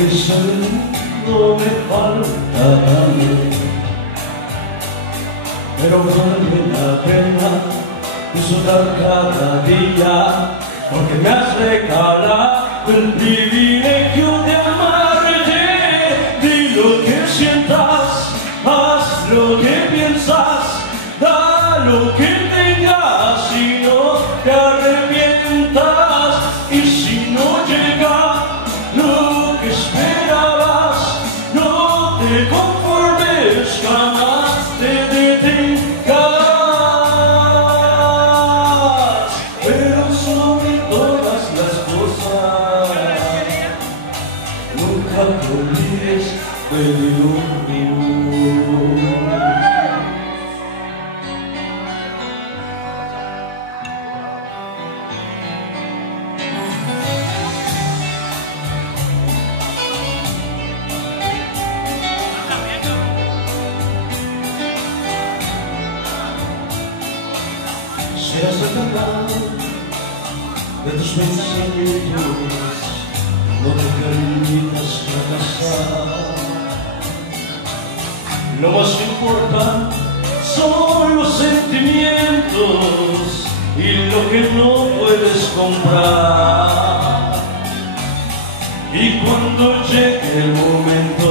que solo me falta también, pero vale la pena disfrutar cada día, porque me has regalado el privilegio de amarte. Di lo que sientas, haz lo que piensas, da lo que tengas y no te arrepientas. Y si no llega lo que esperabas, no te conformes, jamás te detengas. Pero sobre todas las cosas, nunca te olvides de Dios. Seas recordado de tus pensamientos, no te permitas fracasar. Lo más importante son los sentimientos y lo que no puedes comprar. Y cuando llegue el momento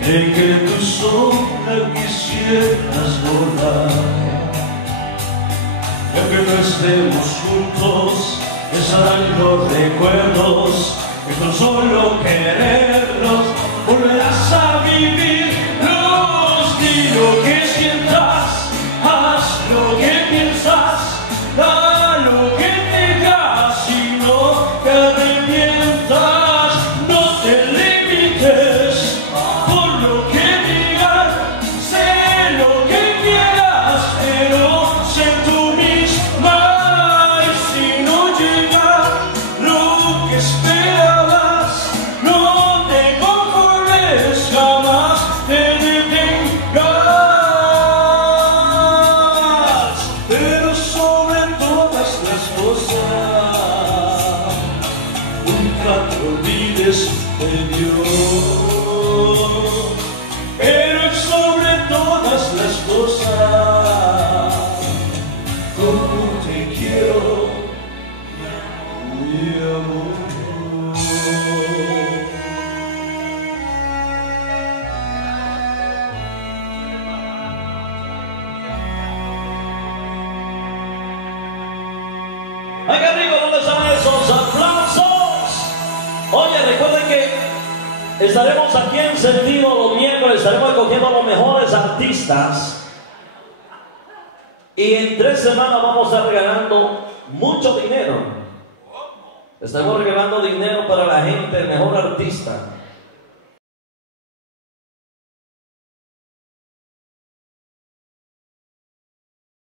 en que tú sola quisieras volar, y aunque no estemos juntos, estarán los recuerdos que con solo quererlos volverás a vivirlos. Di lo que sientas, haz lo que piensas, da lo que tengas y no te arrepientas. No te limites por lo que digan, sé lo que quieras, pero sé tú misma. Y si no llega lo que esperabas, no te conformes, jamás te detengas. Pero sobre todas las cosas, nunca te olvides de Dios. Pero sobre todas las cosas, como te quiero, mi amor. ¡Ay, qué rico! ¿Dónde están esos aplausos? Oye, recuerden que estaremos aquí en Sentido los miércoles, estaremos escogiendo a los mejores artistas. Y en 3 semanas vamos a estar regalando mucho dinero. Estamos regalando dinero para la gente, el mejor artista.